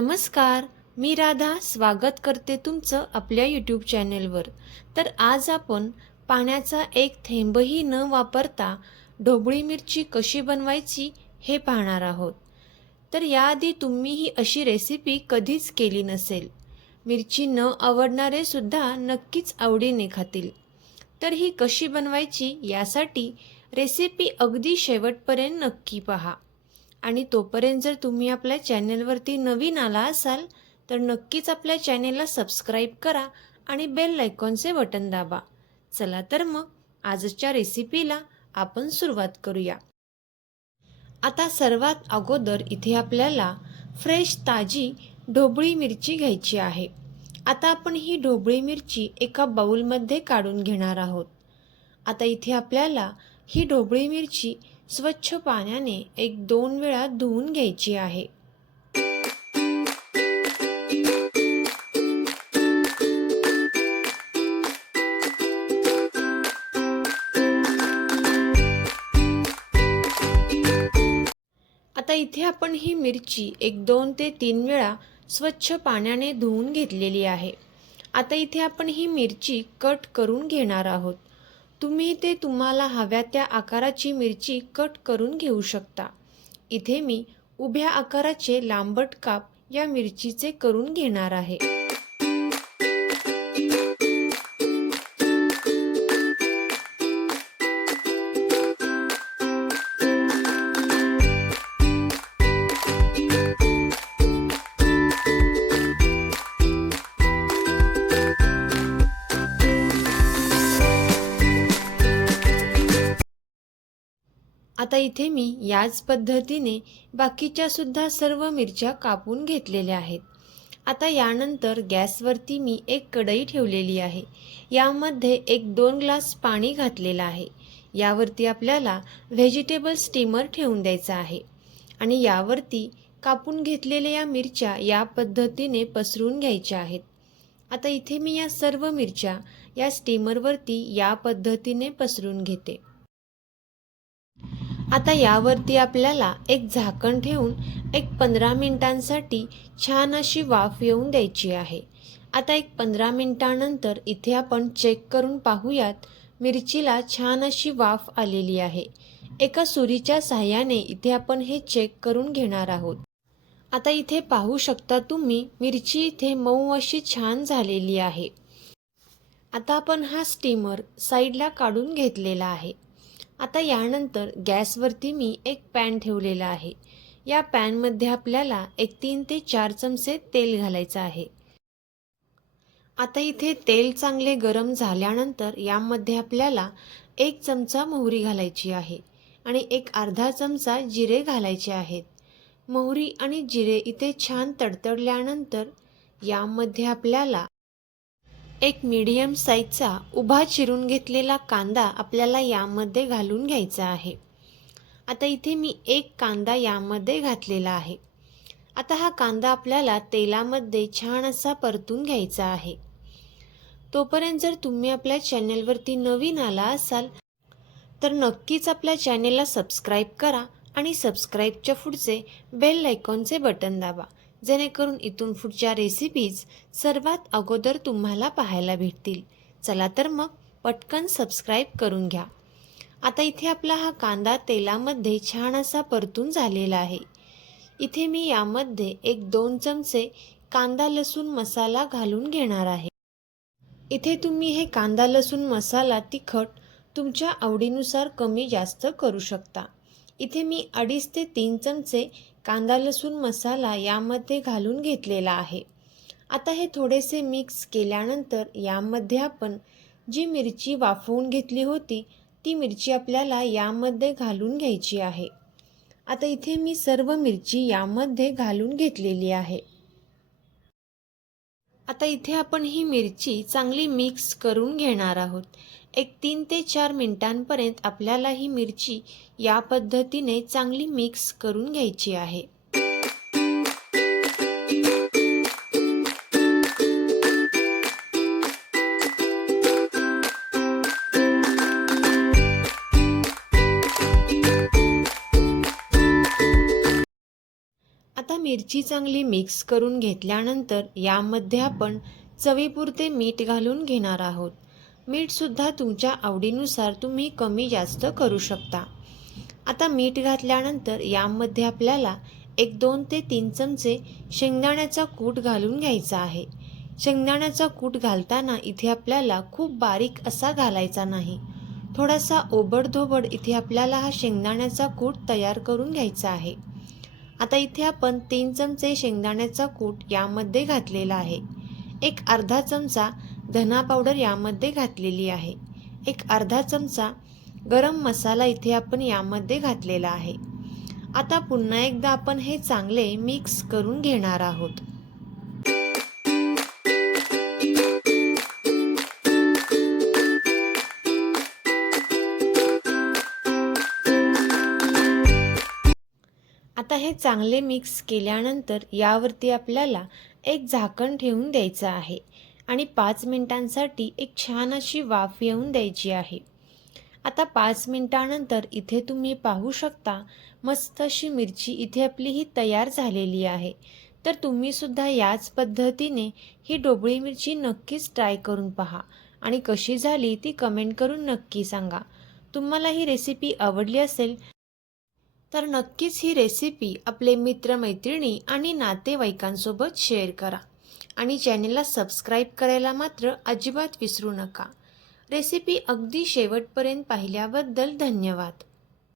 नमस्कार मी राधा स्वागत करते तुमचं आपल्या यूट्यूब चॅनेलवर तर आज आपण पाण्याचा एक थेंबही न वापरता ढोबळी मिरची कशी बनवायची हे पाहणार आहोत. तर याआधी तुम्ही ही अशी रेसिपी कधीच केली नसेल. मिरची न आवडणारे सुद्धा नक्कीच आवडीने खातील. तर ही कशी बनवायची यासाठी रेसिपी अगदी शेवटपर्यंत नक्की पहा. आणि तोपर्यंत जर तुम्ही आपल्या चॅनेलवरती नवीन आला असाल तर नक्कीच आपल्या चॅनेलला सबस्क्राईब करा आणि बेल आयकॉनचे बटन दाबा. चला तर मग आजच्या रेसिपीला आपण सुरुवात करूया. आता सर्वात अगोदर इथे आपल्याला फ्रेश ताजी ढोबळी मिरची घ्यायची आहे. आता आपण ही ढोबळी मिरची एका बाउलमध्ये काढून घेणार आहोत. आता इथे आपल्याला ही ढोबळी मिरची स्वच्छ पाण्याने एक दोन वेळा धुवून घ्यायची आहे. आता इथे आपण ही मिरची एक दोन ते तीन वेळा स्वच्छ पाण्याने धुवून घेतलेली आहे. आता इथे आपण ही मिरची कट करून घेणार आहोत. तुम्ही ते तुम्हाला हव्या त्या आकाराची मिरची कट करून घेऊ शकता. इथे मी उभ्या आकाराचे लांबट काप या मिरचीचे करून घेणार आहे. आता इथे मी याच पद्धतीने बाकीच्या सुद्धा सर्व मिरच्या कापून घेतलेल्या आहेत. आता यानंतर गॅसवरती मी एक कढई ठेवलेली आहे. यामध्ये एक दोन ग्लास पाणी घातलेलं आहे. यावरती आपल्याला व्हेजिटेबल स्टीमर ठेवून द्यायचा आहे. आणि यावरती कापून घेतलेल्या या मिरच्या या पद्धतीने पसरून घ्यायच्या आहेत. आता इथे मी या सर्व मिरच्या या स्टीमरवरती या पद्धतीने पसरून घेते. आता यावरती आपल्याला एक झाकण ठेवून एक पंधरा मिनिटांसाठी छान अशी वाफ येऊन द्यायची आहे. आता एक पंधरा मिनिटानंतर इथे आपण चेक करून पाहूयात मिरचीला छान अशी वाफ आलेली आहे. एका सुरीच्या साह्याने इथे आपण हे चेक करून घेणार आहोत. आता इथे पाहू शकता तुम्ही मिरची इथे मऊ अशी छान झालेली आहे. आता आपण हा स्टीमर साईडला काढून घेतलेला आहे. आता यानंतर गॅसवरती मी एक पॅन ठेवलेला आहे. या पॅनमध्ये आपल्याला एक तीन ते चार चमचे तेल घालायचं आहे. आता इथे तेल चांगले गरम झाल्यानंतर यामध्ये आपल्याला एक चमचा मोहरी घालायची आहे आणि एक अर्धा चमचा जिरे घालायचे आहेत. मोहरी आणि जिरे इथे छान तडतडल्यानंतर यामध्ये आपल्याला एक मीडियम साईजचा उभा चिरून घेतलेला कांदा आपल्याला यामध्ये घालून घ्यायचा आहे. आता इथे मी एक कांदा यामध्ये घातलेला आहे. आता हा कांदा आपल्याला तेलामध्ये छान असा परतून घ्यायचा आहे. तोपर्यंत जर तुम्ही आपल्या चॅनेलवरती नवीन आला असाल तर नक्कीच आपल्या चॅनेलला सबस्क्राईब करा आणि सबस्क्राईबच्या पुढचे बेल आयकॉनचे बटन दाबा. जेणेकरून इथून पुढच्या रेसिपीज सर्वात अगोदर तुम्हाला पाहायला भेटतील. चला तर मग पटकन सबस्क्राईब करून घ्या. आता इथे आपला हा कांदा तेलामध्ये छान असा परतून झालेला आहे. इथे मी यामध्ये एक दोन चमचे कांदा लसूण मसाला घालून घेणार आहे. इथे तुम्ही हे कांदा लसूण मसाला तिखट तुमच्या आवडीनुसार कमी जास्त करू शकता. इथे मी अडीच ते तीन चमचे कांदा लसूण मसाला यामध्ये घालून घेतलेला आहे. आता हे थोडेसे मिक्स केल्यानंतर यामध्ये आपण जी मिरची वाफवून घेतली होती ती मिरची आपल्याला यामध्ये घालून घ्यायची आहे. आता इथे मी सर्व मिरची यामध्ये घालून घेतलेली आहे. आता इथे आपण ही मिरची चांगली मिक्स करून घेणार आहोत. एक तीन ते चार मिनिटांपर्यंत आपल्याला ही मिरची या पद्धतीने चांगली मिक्स करून घ्यायची आहे. आता मिरची चांगली मिक्स करून घेतल्यानंतर यामध्ये आपण चवीपुरते मीठ घालून घेणार आहोत. मीठसुद्धा तुमच्या आवडीनुसार तुम्ही कमी जास्त करू शकता. आता मीठ घातल्यानंतर यामध्ये आपल्याला एक दोन ते तीन चमचे शेंगदाण्याचा कूट घालून घ्यायचा आहे. शेंगदाण्याचा कूट घालताना इथे आपल्याला खूप बारीक असा घालायचा नाही. थोडासा ओबडधोबड इथे आपल्याला हा शेंगदाण्याचा कूट तयार करून घ्यायचा आहे. आता इथे आपण तीन चमचे शेंगदाण्याचा कूट यामध्ये घातलेला आहे. एक अर्धा चमचा धना पावडर यामध्ये घातलेली आहे. एक अर्धा चमचा गरम मसाला इथे आपण यामध्ये घातलेला आहे. आता पुन्हा एकदा आपण हे चांगले मिक्स करून घेणार आहोत. आता हे चांगले मिक्स केल्यानंतर यावरती आपल्याला एक झाकण ठेवून द्यायचं आहे. आणि पाच मिनिटांसाठी एक छान अशी वाफ येऊन द्यायची आहे. आता पाच मिनिटानंतर इथे तुम्ही पाहू शकता मस्त अशी मिरची इथे आपली ही तयार झालेली आहे. तर तुम्हीसुद्धा याच पद्धतीने ही डोबळी मिरची नक्कीच ट्राय करून पहा. आणि कशी झाली ती कमेंट करून नक्की सांगा. तुम्हाला ही रेसिपी आवडली असेल तर नक्कीच ही रेसिपी आपले मित्रमैत्रिणी आणि नातेवाईकांसोबत शेअर करा. आणि चॅनेलला सबस्क्राईब करायला मात्र अजिबात विसरू नका. रेसिपी अगदी शेवटपर्यंत पाहिल्याबद्दल धन्यवाद.